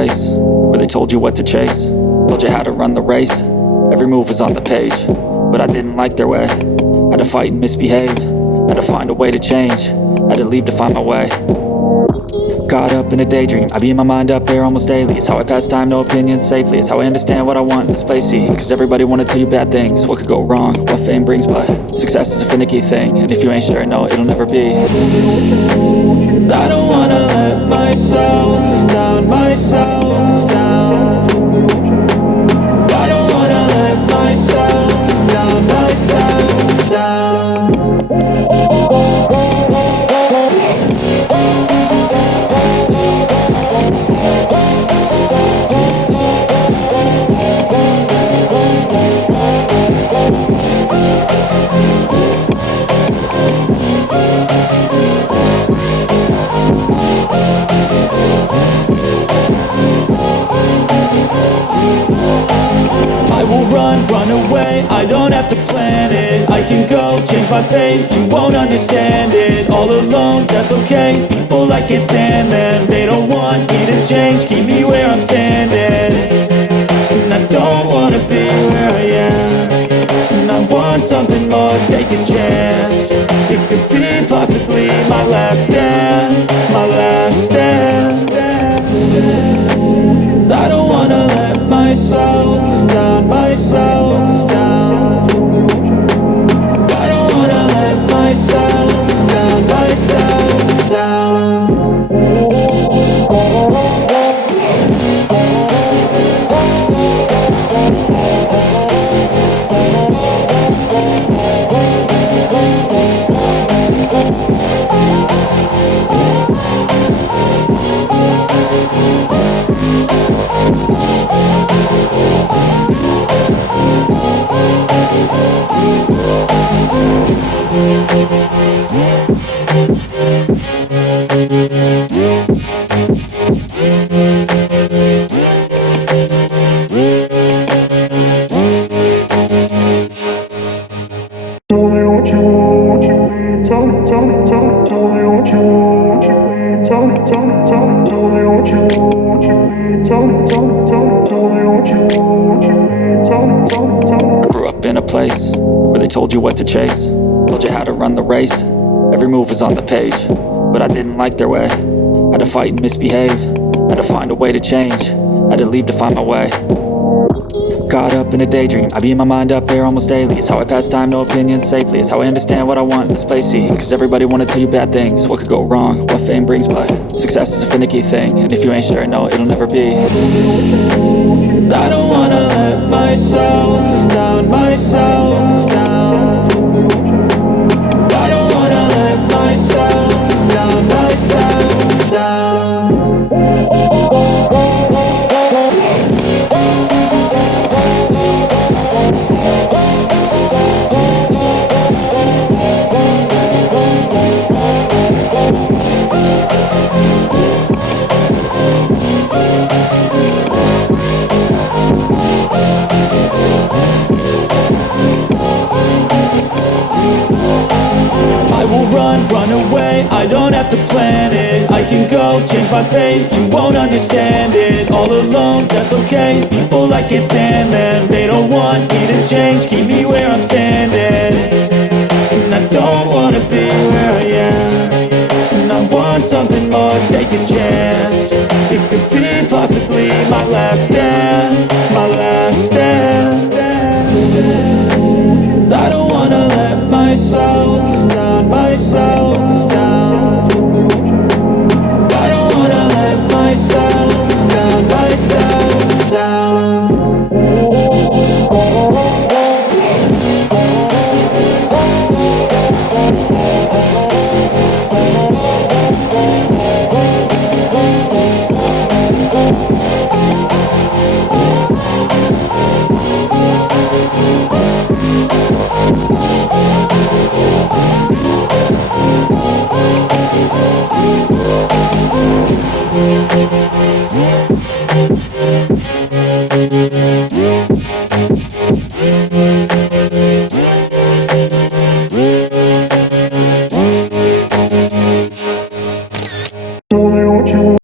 place where they told you what to chase, told you how to run the race. Every move was on the page, but I didn't like their way. Had to fight and misbehave, had to find a way to change, had to leave to find my way. Caught up in a daydream, I be in my mind up there almost daily. It's how I pass time, no opinions safely. It's how I understand what I want in this place, see. Cause everybody wanna tell you bad things, what could go wrong, what fame brings. But success is a finicky thing, and if you ain't sure, no, it'll never be. I don't wanna let myself down, myself down. I don't wanna let myself down, myself down. Run away, I don't have to plan it. I can go, change my fate, you won't understand it. All alone, that's okay, people I can't stand them. They don't want me to change, keep me where I'm standing. And I don't wanna be where I am, and I want something more, take a chance. It could be possibly my last dance, my last dance. I don't wanna let myself down, myself down. I don't wanna let myself down, myself down. Told you what to chase, told you how to run the race. Every move was on the page, but I didn't like their way. Had to fight and misbehave, had to find a way to change, had to leave to find my way. Caught up in a daydream, I be in my mind up there almost daily. It's how I pass time, no opinions safely. It's how I understand what I want in this place, see. Cause everybody wanna tell you bad things, what could go wrong, what fame brings. But success is a finicky thing, and if you ain't sure, no, it'll never be. I don't wanna let myself down, myself down. I don't wanna let myself down, myself down. Run away, I don't have to plan it. I can go, change my fate, you won't understand it. All alone, that's okay, people I can't stand them. They don't want me to change, keep me where I'm standing. And I don't wanna be where I am, and I want something more, take a chance. It could be possibly my last dance.